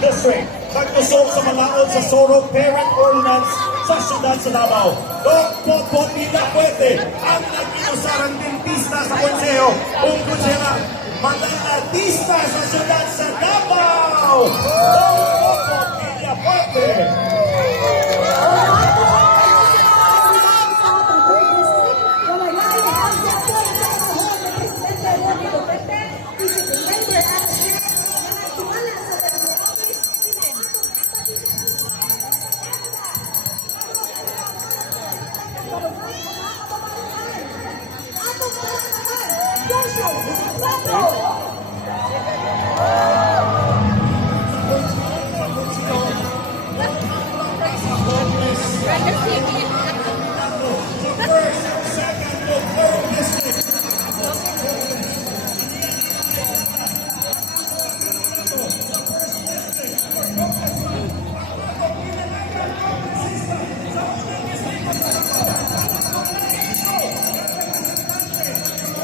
District. Nagtusok sa malaod sa Soro Parent Ordinance sa siyudad sa Davao. Po nila pwede ang nag-inusarang dentista sa konseho kung kunsela mandanatista sa siyudad sa Davao. Po nila pwede.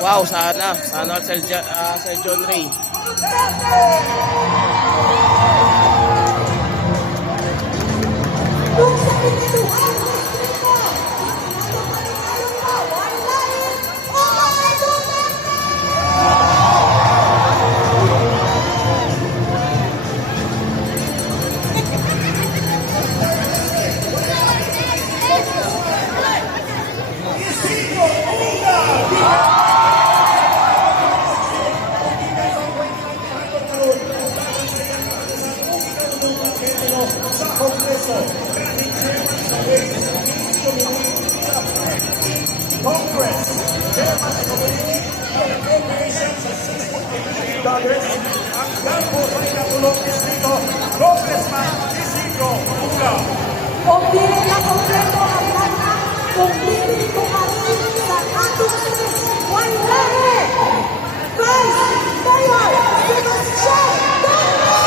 Wow, sana Sir John Ray. Sa Kongreso, Congress, Chairman sa Community, Appropriations sa $6.8 million, ang kampo sa ikatulong distrito, Congressman Isidro Uga. Kung dili na kompleto ang lahat, kung dili ko kami sa atong wala Vice Mayor Sebastian Dangla!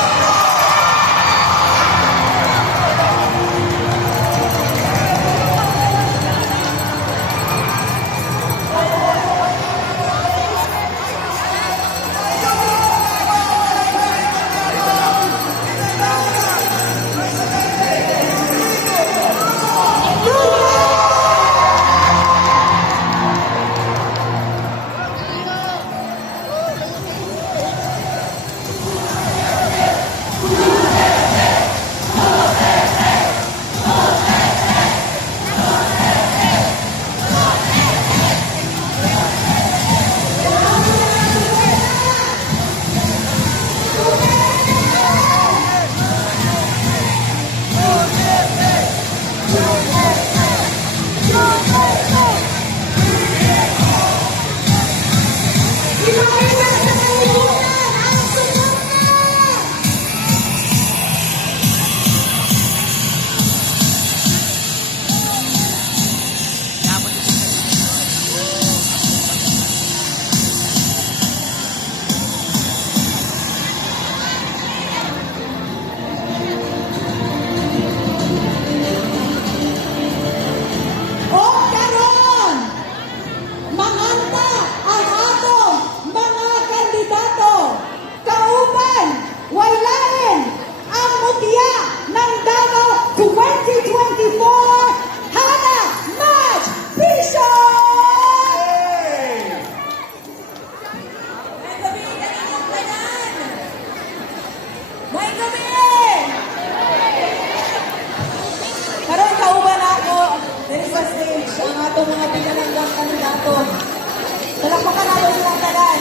Ang mga pinalanggang kandidato. Talakpakan natin silang tagan.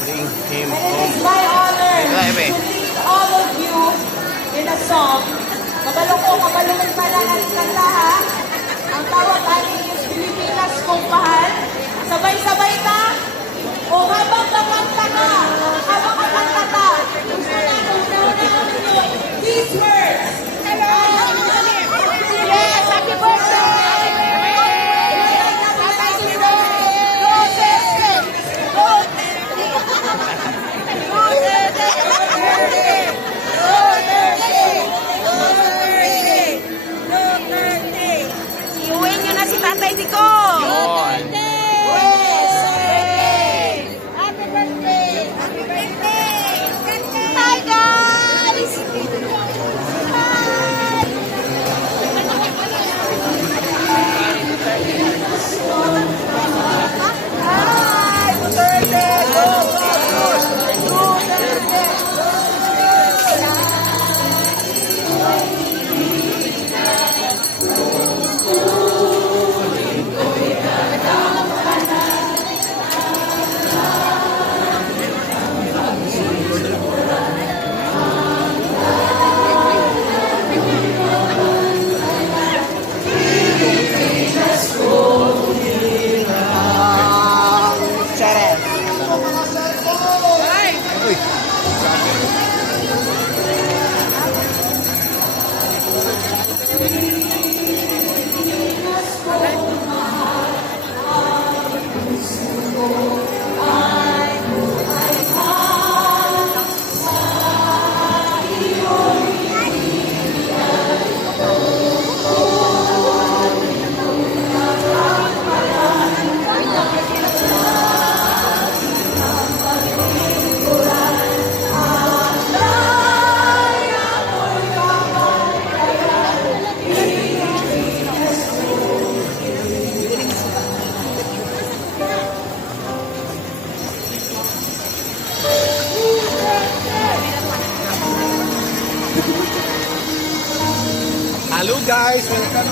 Bring him And it home. is my honor Drive, to lead all of you in a song. Kabalungan pa lang ang kanta ha. Ang tawag ay is Pilipinas kong mahal. Sabay-sabay ta. O habang kakanta ka, habang kakanta ka, gusto na unahin these words. Hello! Yes, happy birthday! Iuwin nyo na si Tatay Tico! Yun. Yes! Happy birthday! Happy birthday! Hello guys, welcome.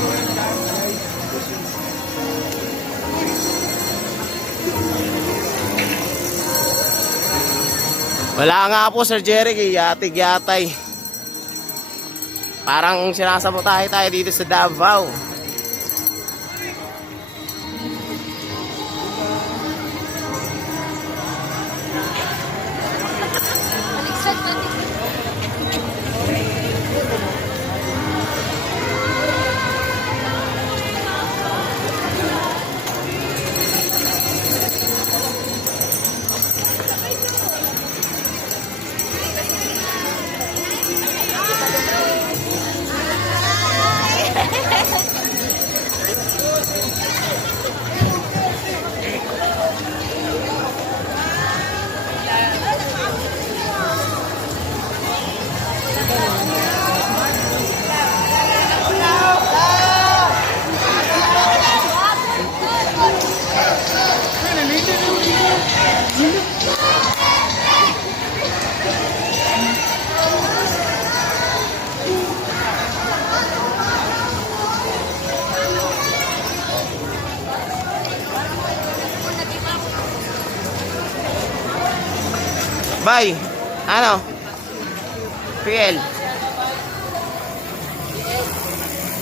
Wala nga po Sir Jerry, yatig-yatay. Parang sinasabotay tayo dito sa Davao. Bye. Ano? PL.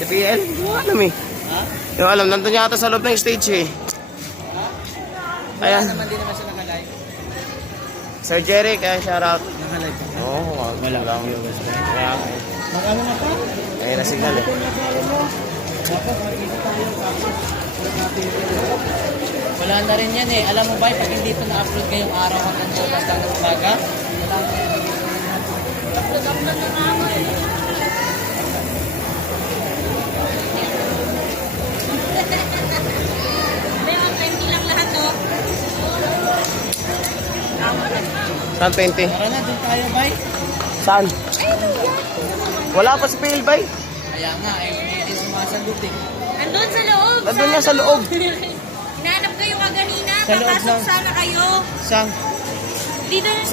Si PL? Hindi ko alam eh. Hindi ko alam. Nandun yata sa loob ng stage eh. Ayan. Sir Jerry, kaya shoutout. Oo, wala lang. Kaya ako. Mag-ano na pa? Ayun na signal eh. Wala na rin yan eh. Alam mo ba, pag hindi ito na-upload ngayong araw hanggang bukas ng umaga, May mga 20 lang lahat, oh. Saan 20? tara na, doon tayo, bay. Saan? Wala pa si PL, bay. Kaya nga, hindi sumasagot eh. Andun sa loob. Nandun nga sa loob. Hinahanap kayo kaganina. Sa loob Papasok lang. sana kayo. Saan? Dito na sa